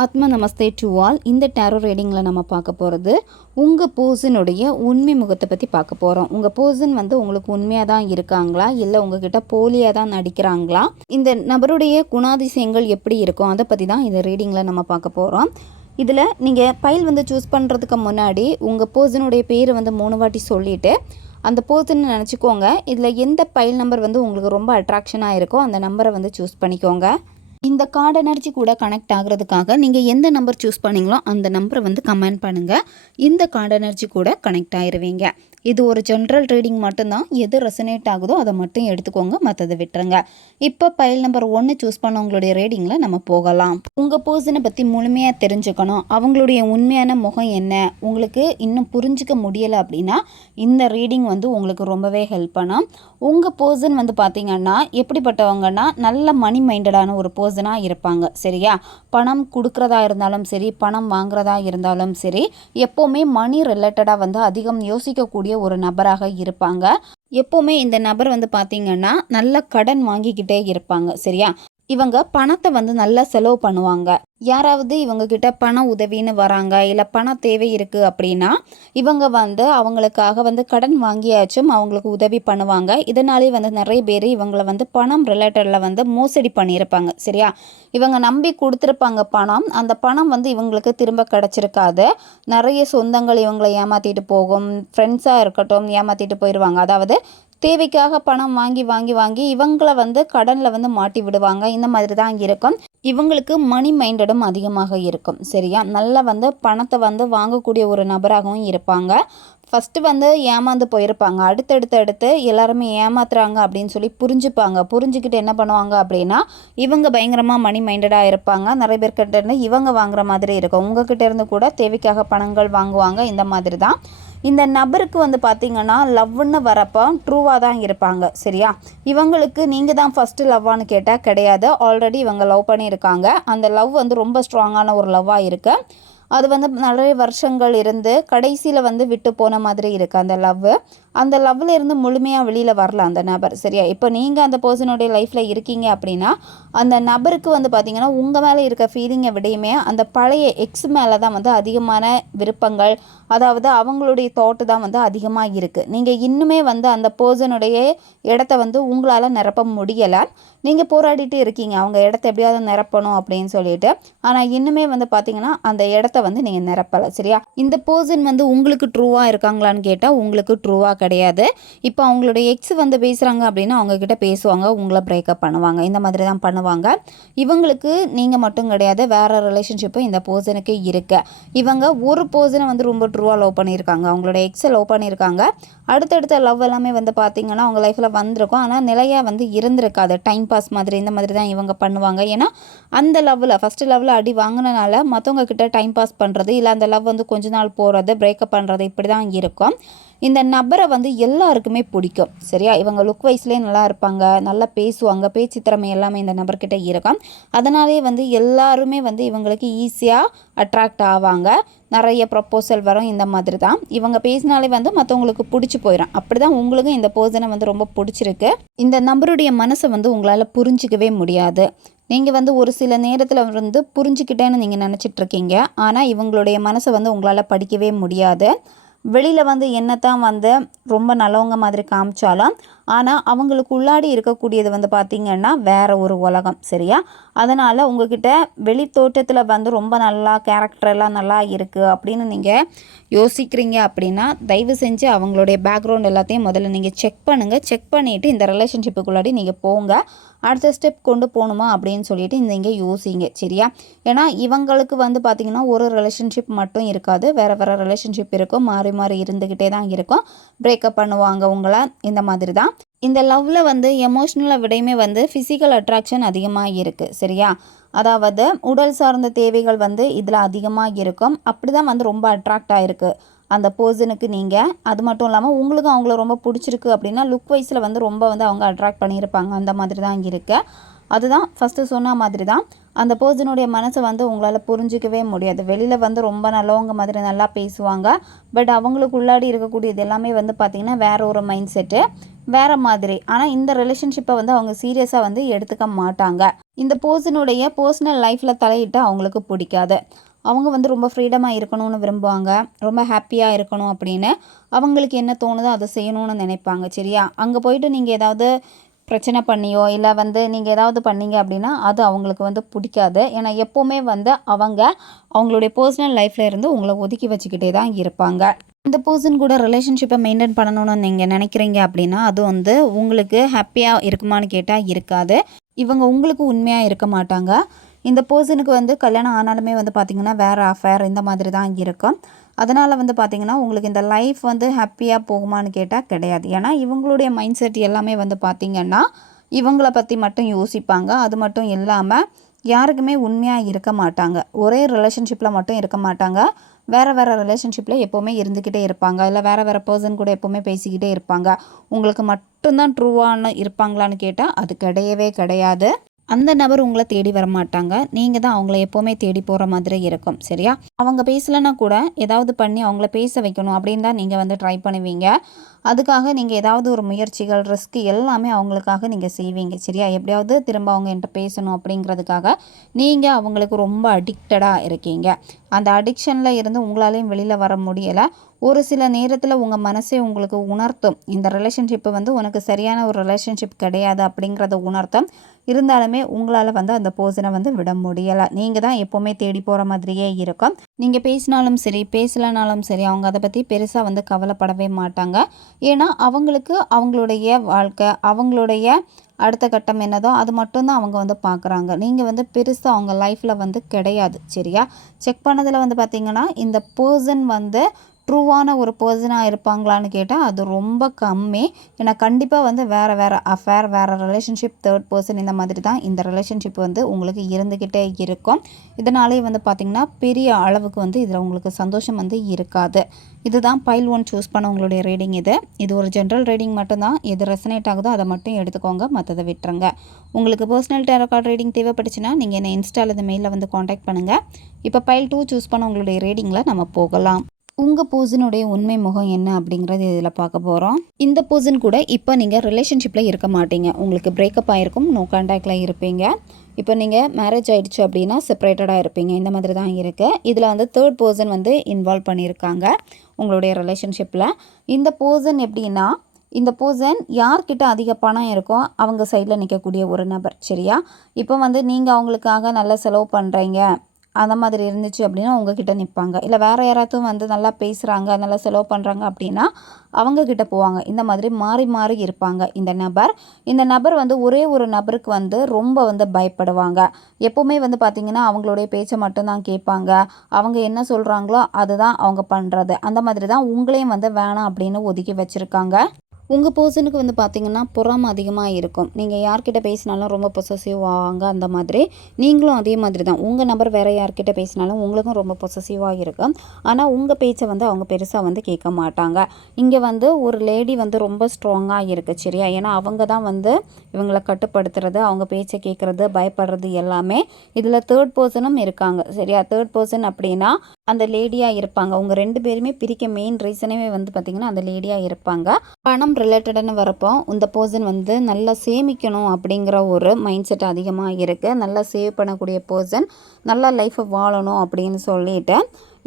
ஆத்ம நமஸ்தே to all. இந்த டேரோ ரீடிங்கில் நம்ம பார்க்க போகிறது உங்கள் பர்சனுடைய உண்மை முகத்தை பற்றி பார்க்க போகிறோம் உங்கள் போர்சன் வந்து உங்களுக்கு உண்மையாக தான் இருக்காங்களா? இல்லை உங்ககிட்ட போலியாக தான் நடிக்கிறாங்களா? இந்த நபருடைய குணாதிசயங்கள் எப்படி இருக்கும் அதை பற்றி தான் இந்த ரீடிங்கில் நம்ம பார்க்க போகிறோம் இதில் நீங்கள் பைல் வந்து சூஸ் பண்ணுறதுக்கு முன்னாடி உங்கள் பர்சனுடைய பேரை வந்து மூணு வாட்டி சொல்லிவிட்டு அந்த பர்சனை நினச்சிக்கோங்க. இதில் எந்த பைல் நம்பர் வந்து உங்களுக்கு ரொம்ப அட்ராக்ஷனாக இருக்கோ அந்த நம்பரை வந்து சூஸ் பண்ணிக்கோங்க. இந்த கார்டு எனர்ஜி கூட கனெக்ட் ஆகிறதுக்காக நீங்கள் எந்த நம்பர் சூஸ் பண்ணீங்களோ அந்த நம்பரை வந்து கமெண்ட் பண்ணுங்கள் இந்த கார்டு எனர்ஜி கூட கனெக்ட் ஆயிடுவீங்க இது ஒரு ஜென்ரல் ரீடிங் மட்டும்தான். எது ரெசனேட் ஆகுதோ அதை மட்டும் எடுத்துக்கோங்க மற்றதை விட்டுருங்க. இப்போ பைல் நம்பர் ஒன்று சூஸ் பண்ணவங்களுடைய ரீடிங்கில் நம்ம போகலாம். உங்கள் பர்சனை பற்றி முழுமையாக தெரிஞ்சுக்கணும். அவங்களுடைய உண்மையான முகம் என்ன? உங்களுக்கு இன்னும் புரிஞ்சிக்க முடியலை அப்படின்னா இந்த ரீடிங் வந்து உங்களுக்கு ரொம்பவே ஹெல்ப் பண்ணும். உங்கள் பர்சன் வந்து பார்த்தீங்கன்னா எப்படிப்பட்டவங்கன்னா நல்ல மணி மைண்டடான ஒரு பர்சனாக இருப்பாங்க சரியா? பணம் கொடுக்குறதா இருந்தாலும் சரி பணம் வாங்குறதா இருந்தாலும் சரி எப்போவுமே மணி ரிலேட்டடாக வந்து அதிகம் யோசிக்கக்கூடிய ஒரு நபராக இருப்பாங்க. எப்போவுமே இந்த நபர் வந்து பார்த்தீங்கன்னா நல்ல கடன் வாங்கிக்கிட்டே இருப்பாங்க சரியா? இவங்க பணத்தை வந்து நல்லா செலவு பண்ணுவாங்க. யாராவது இவங்க கிட்ட பண உதவின்னு வராங்க இல்லை பண தேவை இருக்குது அப்படின்னா இவங்க வந்து அவங்களுக்காக வந்து கடன் வாங்கியாச்சும் அவங்களுக்கு உதவி பண்ணுவாங்க. இதனாலே வந்து நிறைய பேர் இவங்கள வந்து பணம் ரிலேட்டடில் வந்து மோசடி பண்ணியிருப்பாங்க சரியா? இவங்க நம்பி கொடுத்துருப்பாங்க பணம் அந்த பணம் வந்து இவங்களுக்கு திரும்ப கிடச்சிருக்காது. நிறைய சொந்தங்கள் இவங்களை ஏமாற்றிட்டு போகும் ஃப்ரெண்ட்ஸாக இருக்கட்டும் ஏமாற்றிட்டு போயிடுவாங்க அதாவது தேவைக்காக பணம் வாங்கி வாங்கி வாங்கி இவங்களை வந்து கடனில் வந்து மாட்டி விடுவாங்க. இந்த மாதிரி தான் இருக்கும். இவங்களுக்கு மணி மைண்டடும் அதிகமாக இருக்கும். சரியா? நல்லா வந்து பணத்தை வந்து வாங்கக்கூடிய ஒரு நபராகவும் இருப்பாங்க. ஃபஸ்ட்டு வந்து ஏமாந்து போயிருப்பாங்க. அடுத்தடுத்து அடுத்து எல்லாருமே ஏமாத்துறாங்க அப்படின்னு சொல்லி புரிஞ்சுப்பாங்க. புரிஞ்சுக்கிட்டு என்ன பண்ணுவாங்க அப்படின்னா இவங்க பயங்கரமாக மணி மைண்டடாக இருப்பாங்க. நிறைய பேர்கிட்ட இருந்து இவங்க வாங்குற மாதிரி இருக்கும். உங்ககிட்ட இருந்து கூட தேவைக்காக பணங்கள் வாங்குவாங்க. இந்த மாதிரி தான் இந்த நபருக்கு வந்து பார்த்திங்கன்னா லவ்னு வரப்போ ட்ரூவாக தான் இருப்பாங்க சரியா? இவங்களுக்கு நீங்கள் தான் ஃபஸ்ட்டு லவ்வான்னு கேட்டால் கிடையாது. ஆல்ரெடி இவங்க லவ் பண்ணியிருக்காங்க. அந்த லவ் வந்து ரொம்ப ஸ்ட்ராங்கான ஒரு லவ்வாக இருக்குது அது வந்து நிறைய வருஷங்கள் இருந்து கடைசியில் வந்து விட்டு போன மாதிரி இருக்குது அந்த லவ் அந்த லவ்வில் இருந்து முழுமையாக வெளியில் வரல அந்த நபர் சரியா? இப்போ நீங்கள் அந்த பர்சனுடைய லைஃப்பில் இருக்கீங்க அப்படின்னா அந்த நபருக்கு வந்து பார்த்திங்கன்னா உங்கள் மேலே இருக்க ஃபீலிங்கை விடையுமே அந்த பழைய எக்ஸ் மேலே தான் வந்து அதிகமான விருப்பங்கள் அதாவது அவங்களுடைய தோட்டு தான் வந்து அதிகமாக இருக்குது நீங்கள் இன்னுமே வந்து அந்த பர்சனுடைய இடத்த வந்து உங்களால் நிரப்ப முடியலை. நீங்கள் போராடிட்டு இருக்கீங்க அவங்க இடத்த எப்படியாவது நிரப்பணும் அப்படின்னு சொல்லிட்டு. ஆனால் இன்னுமே வந்து பார்த்தீங்கன்னா அந்த இடத்த வந்து நீங்கள் நிரப்பலை சரியா? இந்த பர்சன் வந்து உங்களுக்கு ட்ரூவாக இருக்காங்களான்னு கேட்டால் உங்களுக்கு ட்ரூவாக கிடையாது. இப்போ அவங்களுடைய எக்ஸ் வந்து பேசுகிறாங்க அப்படின்னா அவங்கக்கிட்ட பேசுவாங்க உங்களை பிரேக்கப் பண்ணுவாங்க. இந்த மாதிரி தான் பண்ணுவாங்க. இவங்களுக்கு நீங்கள் மட்டும் கிடையாது வேறு ரிலேஷன்ஷிப்பும் இந்த பர்சனுக்கு இருக்குது இவங்க ஒரு பர்சனை வந்து ரொம்ப ட்ரூவாக லவ் பண்ணியிருக்காங்க. அவங்களோட எக்ஸை லவ் பண்ணியிருக்காங்க. அடுத்தடுத்த லவ் எல்லாமே வந்து பார்த்திங்கன்னா அவங்க லைஃப்பில் வந்திருக்கும். ஆனால் நிலையாக வந்து இருந்திருக்காது. டைம் பாஸ் மாதிரி இந்த மாதிரி தான் இவங்க பண்ணுவாங்க. ஏன்னா அந்த லவ்வில் ஃபஸ்ட்டு லவ்வில் அடி வாங்கினனால மற்றவங்க கிட்ட டைம் பாஸ் பண்ணுறது இல்லை அந்த லவ் வந்து கொஞ்ச நாள் போகிறது பிரேக்கப் பண்ணுறது இப்படி தான் இருக்கும். இந்த நபரை வந்து எல்லாருக்குமே பிடிக்கும். சரியா? இவங்க லுக் வைஸ்லேயே நல்லா இருப்பாங்க. நல்லா பேசுவாங்க. பேச்சு திறமை எல்லாமே இந்த நபர்கிட்ட இருக்கும். அதனாலே வந்து எல்லாருமே வந்து இவங்களுக்கு ஈஸியாக அட்ராக்ட் ஆவாங்க. நிறைய ப்ரப்போசல் வரும். இந்த மாதிரி தான் இவங்க பேசினாலே வந்து மற்றவங்களுக்கு பிடிச்சி போயிடும் அப்படி தான் உங்களுக்கும் இந்த பர்சனை வந்து ரொம்ப பிடிச்சிருக்கு. இந்த நபருடைய மனசை வந்து உங்களால் புரிஞ்சிக்கவே முடியாது. நீங்கள் வந்து ஒரு சில நேரத்தில் வந்து புரிஞ்சுக்கிட்டேன்னு நீங்கள் நினச்சிட்ருக்கீங்க ஆனால் இவங்களுடைய மனசை வந்து உங்களால் படிக்கவே முடியாது. வெளியில் வந்து என்னத்தான் வந்து ரொம்ப நல்லவங்க மாதிரி காமிச்சாலும் ஆனால் அவங்களுக்கு உள்ளாடி இருக்கக்கூடியது வந்து பார்த்திங்கன்னா வேறு ஒரு உலகம் சரியா? அதனால் உங்ககிட்ட வெளி தோட்டத்தில் வந்து ரொம்ப நல்லா கேரக்டரெல்லாம் நல்லா இருக்குது அப்படின்னு நீங்கள் யோசிக்கிறீங்க அப்படின்னா தயவு செஞ்சு அவங்களுடைய பேக்ரவுண்ட் எல்லாத்தையும் முதல்ல நீங்கள் செக் பண்ணுங்கள் செக் பண்ணிவிட்டு இந்த ரிலேஷன்ஷிப்புக்குள்ளாடி நீங்கள் போங்க. அடுத்த ஸ்டெப் கொண்டு போகணுமா அப்படின்னு சொல்லிட்டு இந்த இங்கே யோசிங்க சரியா? ஏன்னா இவங்களுக்கு வந்து பார்த்திங்கன்னா ஒரு ரிலேஷன்ஷிப் மட்டும் இருக்காது. வேறு வேறு ரிலேஷன்ஷிப் இருக்கும். மாறி மாறி இருந்துக்கிட்டே தான் இருக்கும். பிரேக்கப் பண்ணுவாங்க உங்களை. இந்த மாதிரி தான் இந்த லவ்வில் வந்து எமோஷ்னலை விடையுமே வந்து ஃபிசிக்கல் அட்ராக்ஷன் அதிகமாக இருக்குது சரியா? அதாவது உடல் சார்ந்த தேவைகள் வந்து இதில் அதிகமாக இருக்கும். அப்படி தான் வந்து ரொம்ப அட்ராக்ட் ஆகிருக்கு அந்த பர்சனுக்கு நீங்கள் அது மட்டும் இல்லாமல் உங்களுக்கும் அவங்கள ரொம்ப பிடிச்சிருக்கு அப்படின்னா லுக் வைஸில் வந்து ரொம்ப வந்து அவங்க அட்ராக்ட் பண்ணியிருப்பாங்க. அந்த மாதிரி தான் இருக்குது அதுதான் ஃபஸ்ட்டு சொன்ன மாதிரி தான். அந்த பர்சனுடைய மனசை வந்து உங்களால் புரிஞ்சிக்கவே முடியாது. வெளியில் வந்து ரொம்ப நல்லவங்க மாதிரி நல்லா பேசுவாங்க. பட் அவங்களுக்கு உள்ளாடி இருக்கக்கூடியது எல்லாமே வந்து பார்த்திங்கன்னா வேற ஒரு மைண்ட் செட்டு வேறு மாதிரி. ஆனால் இந்த ரிலேஷன்ஷிப்பை வந்து அவங்க சீரியஸாக வந்து எடுத்துக்க மாட்டாங்க. இந்த பர்சனுடைய பர்சனல் லைஃப்பில் தலையிட்டு அவங்களுக்கு பிடிக்காது. அவங்க வந்து ரொம்ப ஃப்ரீடமாக இருக்கணும்னு விரும்புவாங்க. ரொம்ப ஹாப்பியாக இருக்கணும் அப்படின்னு. அவங்களுக்கு என்ன தோணுதோ அதை செய்யணும்னு நினைப்பாங்க சரியா? அங்கே போயிட்டு நீங்கள் ஏதாவது பிரச்சனை பண்ணியோ இல்லை வந்து நீங்கள் ஏதாவது பண்ணீங்க அப்படின்னா அது அவங்களுக்கு வந்து பிடிக்காது. ஏன்னா எப்போவுமே வந்து அவங்க அவங்களுடைய பர்சனல் லைஃப்பில் இருந்து உங்களை ஒதுக்கி வச்சுக்கிட்டே தான் இருப்பாங்க. இந்த பர்சன் கூட ரிலேஷன்ஷிப்பை மெயின்டைன் பண்ணணும்னு நீங்கள் நினைக்கிறீங்க அப்படின்னா அது வந்து உங்களுக்கு ஹாப்பியாக இருக்குமான்னு கேட்டால் இருக்காது. இவங்க உங்களுக்கு உண்மையாக இருக்க மாட்டாங்க. இந்த பர்சனுக்கு வந்து கல்யாணம் ஆனாலுமே வந்து பார்த்திங்கன்னா வேறு அஃபேர் இந்த மாதிரி தான் இருக்கும். அதனால் வந்து பார்த்திங்கன்னா உங்களுக்கு இந்த லைஃப் வந்து ஹாப்பியாக போகுமான்னு கேட்டால் கிடையாது. ஏன்னா இவங்களுடைய மைண்ட் செட் எல்லாமே வந்து பார்த்திங்கன்னா இவங்கள பற்றி மட்டும் யோசிப்பாங்க. அது மட்டும் இல்லாமல் யாருக்குமே உண்மையாக இருக்க மாட்டாங்க. ஒரே ரிலேஷன்ஷிப்பில் மட்டும் இருக்க மாட்டாங்க. வேறு வேறு ரிலேஷன்ஷிப்பில் எப்போவுமே இருந்துக்கிட்டே இருப்பாங்க. இல்லை வேறு வேறு பர்சன் கூட எப்போவுமே பேசிக்கிட்டே இருப்பாங்க. உங்களுக்கு மட்டும்தான் ட்ரூவான இருப்பாங்களான்னு கேட்டால் அது கிடையவே கிடையாது. அந்த நபர் உங்களை தேடி வர மாட்டாங்க நீங்கள் தான் அவங்கள எப்போவுமே தேடி போகிற மாதிரி இருக்கும். சரியா? அவங்க பேசலைன்னா கூட ஏதாவது பண்ணி அவங்கள பேச வைக்கணும் அப்படின்னு தான் நீங்கள் வந்து ட்ரை பண்ணுவீங்க. அதுக்காக நீங்கள் ஏதாவது ஒரு முயற்சிகள் ரிஸ்க் எல்லாமே அவங்களுக்காக நீங்கள் செய்வீங்க. சரியா? எப்படியாவது திரும்ப அவங்க என்கிட்ட பேசணும் அப்படிங்கிறதுக்காக நீங்கள் அவங்களுக்கு ரொம்ப அடிக்டடாக இருக்கீங்க. அந்த அடிக்ஷனில் இருந்து உங்களாலையும் வெளியில் வர முடியலை. ஒரு சில நேரத்தில் உங்கள் மனசே உங்களுக்கு உணர்த்தும். இந்த ரிலேஷன்ஷிப்பு வந்து உனக்கு சரியான ஒரு ரிலேஷன்ஷிப் கிடையாது அப்படிங்கிறத உணர்த்தும். இருந்தாலுமே உங்களால் வந்து அந்த போசனை வந்து விட முடியலை. நீங்கள் தான் எப்போவுமே தேடி போகிற மாதிரியே இருக்கும். நீங்கள் பேசினாலும் சரி பேசலைனாலும் சரி அவங்க அதை பற்றி பெருசாக வந்து கவலைப்படவே மாட்டாங்க. ஏன்னா அவங்களுக்கு அவங்களுடைய வாழ்க்கை அவங்களுடைய அடுத்த கட்டம் என்னதோ அது மட்டும்தான் அவங்க வந்து பார்க்குறாங்க. நீங்கள் வந்து பெருசாக அவங்க லைஃப்பில் வந்து கிடையாது சரியா? செக் பண்ணதில் வந்து பார்த்திங்கன்னா இந்த பர்சன் வந்து ட்ரூவான ஒரு பர்சனாக இருப்பாங்களான்னு கேட்டால் அது ரொம்ப கம்மி. ஏன்னா கண்டிப்பாக வந்து வேறு வேறு அஃபேர் வேறு ரிலேஷன்ஷிப் தேர்ட் பர்சன் இந்த மாதிரி தான் இந்த ரிலேஷன்ஷிப் வந்து உங்களுக்கு இருந்துக்கிட்டே இருக்கும். இதனாலே வந்து பார்த்திங்கன்னா பெரிய அளவுக்கு வந்து இதில் உங்களுக்கு சந்தோஷம் வந்து இருக்காது. இதுதான் பைல் ஒன் சூஸ் பண்ண உங்களுடைய ரீடிங் இது. இது ஒரு ஜென்ரல் ரீடிங் மட்டும்தான். எது ரெசனேட் ஆகுதோ அதை மட்டும் எடுத்துக்கோங்க மற்றதை விட்டுருங்க. உங்களுக்கு பர்சனல் டேரோ கார்டு ரீடிங் தேவைப்பட்டுச்சுன்னா நீங்கள் என்ன இன்ஸ்டா அல்லது மெயிலில் வந்து காண்டாக்ட் பண்ணுங்கள் இப்போ பைல் டூ சூஸ் பண்ண உங்களுடைய ரீடிங்கில் நம்ம போகலாம். உங்கள் பர்சனுடைய உண்மை முகம் என்ன அப்படிங்கிறது இதில் பார்க்க போகிறோம் இந்த பர்சன் கூட இப்போ நீங்கள் ரிலேஷன்ஷிப்பில் இருக்க மாட்டீங்க. உங்களுக்கு பிரேக்கப் ஆகிருக்கும் நோ கான்டாக்டில் இருப்பீங்க. இப்போ நீங்கள் மேரேஜ் ஆகிடுச்சு அப்படின்னா செப்பரேட்டடாக இருப்பீங்க. இந்த மாதிரி தான் இருக்குது இதில் வந்து தேர்ட் பர்சன் வந்து இன்வால்வ் பண்ணியிருக்காங்க உங்களுடைய ரிலேஷன்ஷிப்பில் இந்த பர்சன் எப்படின்னா இந்த பர்சன் யார்கிட்ட அதிக பணம் இருக்கோ அவங்க சைடில் நிற்கக்கூடிய ஒரு நபர் சரியா? இப்போ வந்து நீங்கள் அவங்களுக்காக நல்லா செலவு பண்ணுறீங்க அந்த மாதிரி இருந்துச்சு அப்படின்னா உங்ககிட்ட நிற்பாங்க இல்லை வேறு யாராச்சும் வந்து நல்லா பேசுகிறாங்க நல்லா செலவு பண்ணுறாங்க அப்படின்னா அவங்கக்கிட்ட போவாங்க. இந்த மாதிரி மாறி மாறி இருப்பாங்க இந்த நபர். இந்த நபர் வந்து ஒரே ஒரு நபருக்கு வந்து ரொம்ப வந்து பயப்படுவாங்க. எப்போவுமே வந்து பார்த்திங்கன்னா அவங்களுடைய பேச்சை மட்டும்தான் கேட்பாங்க. அவங்க என்ன சொல்கிறாங்களோ அதுதான் அவங்க பண்ணுறது அந்த மாதிரி தான் உங்களையும் வந்து வேணாம் அப்படின்னு ஒதுக்கி வச்சுருக்காங்க. உங்கள் பர்சனுக்கு வந்து பார்த்திங்கன்னா புறம் அதிகமாக இருக்கும். நீங்கள் யார்கிட்ட பேசினாலும் ரொம்ப பொசசிவ் ஆவாங்க அந்த மாதிரி. நீங்களும் அதே மாதிரி தான். உங்கள் நபர் வேறு யார்கிட்ட பேசினாலும் உங்களுக்கும் ரொம்ப பொசசிவாக இருக்கும். ஆனால் உங்கள் பேச்சை வந்து அவங்க பெருசாக வந்து கேட்க மாட்டாங்க. இங்கே வந்து ஒரு லேடி வந்து ரொம்ப ஸ்ட்ராங்காக இருக்குது சரியா? ஏன்னா அவங்க தான் வந்து இவங்களை கட்டுப்படுத்துறது அவங்க பேச்சை கேட்குறது பயப்படுறது எல்லாமே. இதில் தேர்ட் பர்சனும் இருக்காங்க சரியா? தேர்ட் பர்சன் அப்படின்னா அந்த லேடியாக இருப்பாங்க. அவங்க ரெண்டு பேருமே பிரிக்க மெயின் ரீசனே வந்து பார்த்திங்கன்னா அந்த லேடியாக இருப்பாங்க. பணம் ரிலேட்டடுன்னு வரப்போ இந்த பர்சன் வந்து நல்லா சேமிக்கணும் அப்படிங்கிற ஒரு மைண்ட் செட் அதிகமாக இருக்குது நல்லா சேவ் பண்ணக்கூடிய பர்சன் நல்லா லைஃப்பை வாழணும் அப்படின்னு சொல்லிட்டு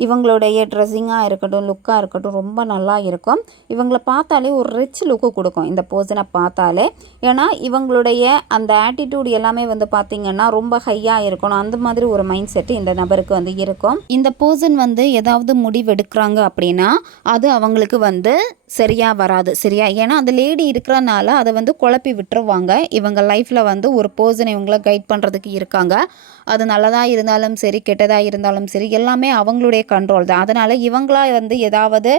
இவங்களுடைய ட்ரெஸ்ஸிங்காக இருக்கட்டும் லுக்காக இருக்கட்டும் ரொம்ப நல்லா இருக்கும். இவங்களை பார்த்தாலே ஒரு ரிச் லுக்கு கொடுக்கும். இந்த பர்சனை பார்த்தாலே. ஏன்னா இவங்களுடைய அந்த ஆட்டிடியூட் எல்லாமே வந்து பார்த்திங்கன்னா ரொம்ப ஹையாக இருக்கணும். அந்த மாதிரி ஒரு மைண்ட் செட்டு இந்த நபருக்கு வந்து இருக்கும். இந்த பர்சன் வந்து ஏதாவது முடிவெடுக்கிறாங்க அப்படின்னா அது அவங்களுக்கு வந்து சரியாக வராது. சரியா? ஏன்னா அந்த லேடி இருக்கிறனால அதை வந்து குழப்பி விட்டுருவாங்க. இவங்க லைஃப்பில் வந்து ஒரு பர்சன் இவங்கள கைட் பண்ணுறதுக்கு இருக்காங்க. அது நல்லதாக இருந்தாலும் சரி கெட்டதாக இருந்தாலும் சரி எல்லாமே அவங்களுடைய கண்ட்ரோல் தான். அதனால் இவங்களா வந்து ஏதாவது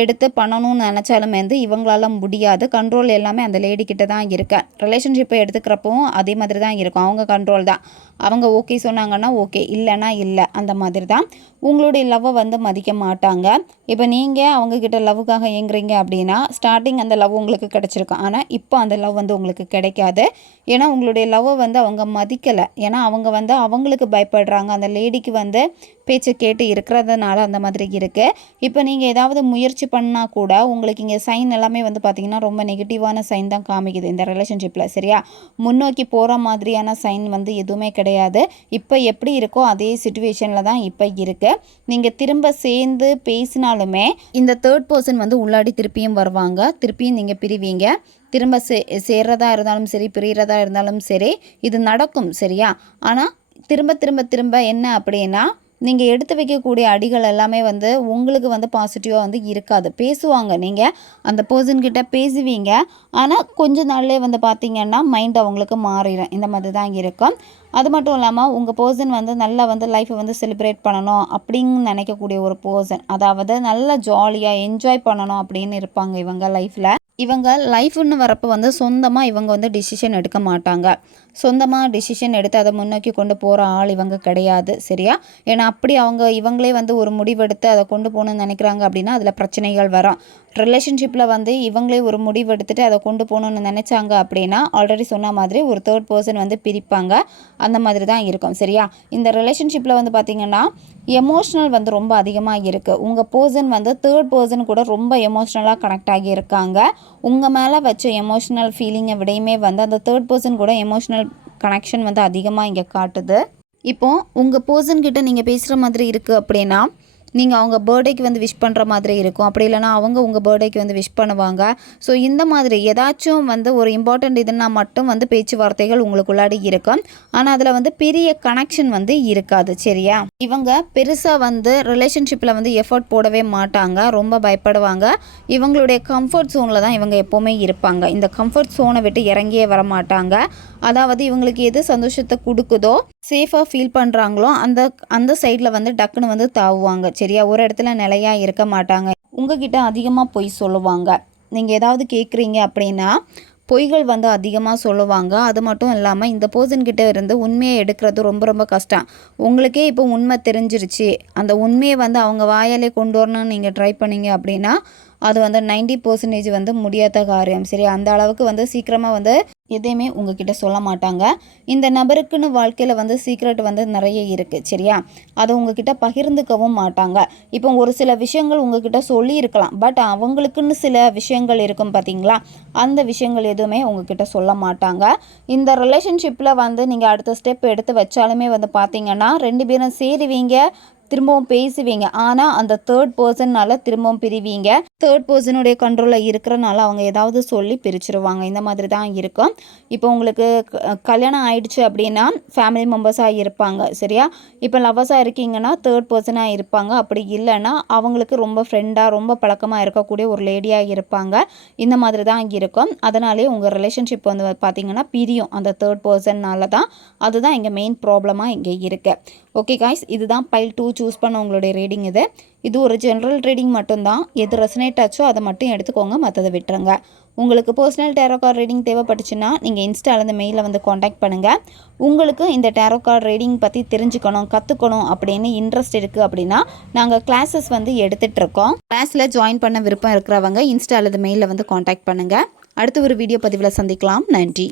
எடுத்து பண்ணணும்னு நினச்சாலும் வந்து இவங்களால முடியாது. கண்ட்ரோல் எல்லாமே அந்த லேடி கிட்ட தான் இருக்கு. ரிலேஷன்ஷிப்பை எடுத்துக்கிறப்பவும் அதே மாதிரி தான் இருக்கும். அவங்க கண்ட்ரோல் தான். அவங்க ஓகே சொன்னாங்கன்னா ஓகே இல்லைன்னா இல்லை. அந்த மாதிரி தான். உங்களுடைய லவ்வை வந்து மதிக்க மாட்டாங்க. இப்போ நீங்கள் அவங்கக்கிட்ட லவ்வுக்காக ஏங்குறீங்க அப்படின்னா ஸ்டார்டிங் அந்த லவ் உங்களுக்கு கிடச்சிருக்கும். ஆனால் இப்போ அந்த லவ் வந்து உங்களுக்கு கிடைக்காது. ஏன்னா உங்களுடைய லவ்வை வந்து அவங்க மதிக்கலை. ஏன்னா அவங்க வந்து அவங்களுக்கு பயப்படுறாங்க. அந்த லேடிக்கு வந்து பேச்சை கேட்டு இருக்கிறதுனால அந்த மாதிரி இருக்குது இப்போ நீங்கள் ஏதாவது முயற்சி பண்ணால் கூட உங்களுக்கு இங்கே சைன் எல்லாமே வந்து பார்த்திங்கன்னா ரொம்ப நெகட்டிவான சைன் தான் காமிக்குது இந்த ரிலேஷன்ஷிப்பில் சரியா? முன்னோக்கி போகிற மாதிரியான சைன் வந்து எதுவுமே கிடையாது. இப்போ எப்படி இருக்கோ அதே சுச்சுவேஷனில் தான் இப்போ இருக்குது நீங்கள் திரும்ப சேர்ந்து பேசினாலுமே இந்த தேர்ட் பர்சன் வந்து உள்ளாடி திருப்பியும் வருவாங்க. திருப்பியும் நீங்கள் பிரிவீங்க. திரும்ப சே சேர்றதா இருந்தாலும் சரி பிரியறதா இருந்தாலும் சரி இது நடக்கும் சரியா? ஆனால் திரும்ப திரும்ப திரும்ப என்ன அப்படின்னா நீங்கள் எடுத்து வைக்கக்கூடிய அடிகள் எல்லாமே வந்து உங்களுக்கு வந்து பாசிட்டிவாக வந்து இருக்காது. பேசுவாங்க. நீங்கள் அந்த பர்சன்கிட்ட பேசுவீங்க. ஆனால் கொஞ்ச நாள்லேயே வந்து பார்த்தீங்கன்னா மைண்ட் அவங்களுக்கு மாறிடும் இந்த மாதிரி தான் இருக்கும். அது மட்டும் இல்லாமல் உங்கள் பர்சன் வந்து நல்லா வந்து லைஃப்பை வந்து செலிப்ரேட் பண்ணணும் அப்படின்னு நினைக்கக்கூடிய ஒரு பர்சன் அதாவது நல்லா ஜாலியாக என்ஜாய் பண்ணணும் அப்படின்னு இருப்பாங்க இவங்க லைஃப்பில் இவங்க லைஃப்னு வரப்போ வந்து சொந்தமாக இவங்க வந்து டிசிஷன் எடுக்க மாட்டாங்க. சொந்தமாக டிசிஷன் எடுத்து அதை முன்னோக்கி கொண்டு போகிற ஆள் இவங்க கிடையாது சரியா? ஏன்னா அப்படி அவங்க இவங்களே வந்து ஒரு முடிவெடுத்து அதை கொண்டு போகணும்னு நினைக்கிறாங்க அப்படின்னா அதில் பிரச்சனைகள் வரும். ரிலேஷன்ஷிப்பில் வந்து இவங்களே ஒரு முடிவெடுத்துட்டு அதை கொண்டு போகணுன்னு நினச்சாங்க அப்படின்னா ஆல்ரெடி சொன்ன மாதிரி ஒரு தேர்ட் பர்சன் வந்து பிரிப்பாங்க. அந்த மாதிரி தான் இருக்கும் சரியா? இந்த ரிலேஷன்ஷிப்பில் வந்து பார்த்திங்கன்னா எமோஷ்னல் வந்து ரொம்ப அதிகமாக இருக்குது உங்கள் பர்சன் வந்து தேர்ட் பர்சன் கூட ரொம்ப எமோஷ்னலாக கனெக்ட் ஆகி இருக்காங்க. உங்கள் மேலே வச்ச எமோஷ்னல் ஃபீலிங்கை விடையுமே வந்து அந்த தேர்ட் பர்சன் கூட எமோஷ்னல் கனெக்ஷன் வந்து அதிகமாக இங்கே காட்டுது. இப்போது உங்கள் பர்சன்கிட்ட நீங்கள் பேசுகிற மாதிரி இருக்குது அப்படின்னா நீங்கள் அவங்க பர்த்டேக்கு வந்து விஷ் பண்ணுற மாதிரி இருக்கும். அப்படி இல்லைனா அவங்க உங்கள் பர்த்டேக்கு வந்து விஷ் பண்ணுவாங்க. ஸோ இந்த மாதிரி ஏதாச்சும் வந்து ஒரு இம்பார்ட்டண்ட் இதுன்னா மட்டும் வந்து பேச்சுவார்த்தைகள் உங்களுக்குள்ளாடி இருக்கும். ஆனால் அதில் வந்து பெரிய கனெக்ஷன் வந்து இருக்காது சரியா? இவங்க பெருசாக வந்து ரிலேஷன்ஷிப்பில் வந்து எஃபர்ட் போடவே மாட்டாங்க. ரொம்ப பயப்படுவாங்க. இவங்களுடைய கம்ஃபர்ட் ஜோனில் தான் இவங்க எப்போவுமே இருப்பாங்க. இந்த கம்ஃபர்ட் ஜோனை விட்டு இறங்கியே வர மாட்டாங்க அதாவது இவங்களுக்கு எது சந்தோஷத்தை கொடுக்குதோ சேஃபாக ஃபீல் பண்ணுறாங்களோ அந்த அந்த சைடில் வந்து டக்குன்னு வந்து தாவுவாங்க. சரியா? ஒரு இடத்துல நிலையாக இருக்க மாட்டாங்க. உங்ககிட்ட அதிகமாக பொய் சொல்லுவாங்க. நீங்கள் ஏதாவது கேட்குறீங்க அப்படின்னா பொய்கள் வந்து அதிகமாக சொல்லுவாங்க. அது மட்டும் இல்லாமல் இந்த பர்சன்கிட்ட இருந்து உண்மையை எடுக்கிறது ரொம்ப ரொம்ப கஷ்டம். உங்களுக்கே இப்போ உண்மை தெரிஞ்சிருச்சு. அந்த உண்மையை வந்து அவங்க வாயாலே கொண்டு வரணும்னு நீங்கள் ட்ரை பண்ணீங்க அப்படின்னா அது வந்து நைன்டி பர்சன்டேஜ் வந்து முடியாத காரியம். சரி அந்த அளவுக்கு வந்து சீக்கிரமாக வந்து எதையுமே உங்ககிட்ட சொல்ல மாட்டாங்க. இந்த நபருக்குன்னு வாழ்க்கையில் வந்து சீக்ரெட் வந்து நிறைய இருக்குது சரியா? அதை உங்ககிட்ட பகிர்ந்துக்கவும் மாட்டாங்க. இப்போ ஒரு சில விஷயங்கள் உங்ககிட்ட சொல்லியிருக்கலாம். பட் அவங்களுக்குன்னு சில விஷயங்கள் இருக்கும் பார்த்தீங்களா அந்த விஷயங்கள் எதுவுமே உங்ககிட்ட சொல்ல மாட்டாங்க. இந்த ரிலேஷன்ஷிப்பில் வந்து நீங்கள் அடுத்த ஸ்டெப் எடுத்து வச்சாலுமே வந்து பார்த்தீங்கன்னா ரெண்டு பேரும் சேருவீங்க. திரும்பவும் பேசுவீங்க. ஆனால் அந்த தேர்ட் பர்சன்னால திரும்பவும் பிரிவீங்க. தேர்ட் பர்சனுடைய கண்ட்ரோலில் இருக்கிறனால அவங்க ஏதாவது சொல்லி பிரிச்சிருவாங்க. இந்த மாதிரி தான் இருக்கும். இப்போ உங்களுக்கு கல்யாணம் ஆயிடுச்சு அப்படின்னா ஃபேமிலி மெம்பர்ஸாக இருப்பாங்க சரியா? இப்போ லவர்ஸாக இருக்கீங்கன்னா தேர்ட் பர்சனாக இருப்பாங்க. அப்படி இல்லைன்னா அவங்களுக்கு ரொம்ப ஃப்ரெண்டாக ரொம்ப பழக்கமாக இருக்கக்கூடிய ஒரு லேடியாக இருப்பாங்க. இந்த மாதிரி தான் இருக்கும். அதனாலே உங்கள் ரிலேஷன்ஷிப் வந்து பார்த்தீங்கன்னா பிரியும். அந்த தேர்ட் பர்சன்னால தான். அதுதான் இங்கே மெயின் ப்ராப்ளமாக இங்கே இருக்குது ஓகே காய்ஸ் இதுதான் பைல் டூ சூஸ் பண்ண உங்களுடைய ரீடிங் இது. இது ஒரு ஜென்ரல் ரீடிங் மட்டும்தான். எது ரெசனேட் ஆச்சோ அதை மட்டும் எடுத்துக்கோங்க மற்றதை விட்டுருங்க. உங்களுக்கு பர்சனல் டேரோ கார்டு ரீடிங் தேவைப்பட்டுச்சுன்னா நீங்கள் இன்ஸ்டாலேருந்து மெயிலில் வந்து காண்டாக்ட் பண்ணுங்கள் உங்களுக்கு இந்த டேரோ கார்டு ரீடிங் பற்றி தெரிஞ்சுக்கணும் கற்றுக்கணும் அப்படின்னு இன்ட்ரெஸ்ட் இருக்குது அப்படின்னா நாங்கள் கிளாஸஸ் வந்து எடுத்துகிட்ருக்கோம் கிளாஸில் ஜாயின் பண்ண விருப்பம் இருக்கிறவங்க இன்ஸ்டாலேருந்து மெயிலில் வந்து காண்டாக்ட் பண்ணுங்கள் அடுத்த ஒரு வீடியோ பதிவில் சந்திக்கலாம். நன்றி.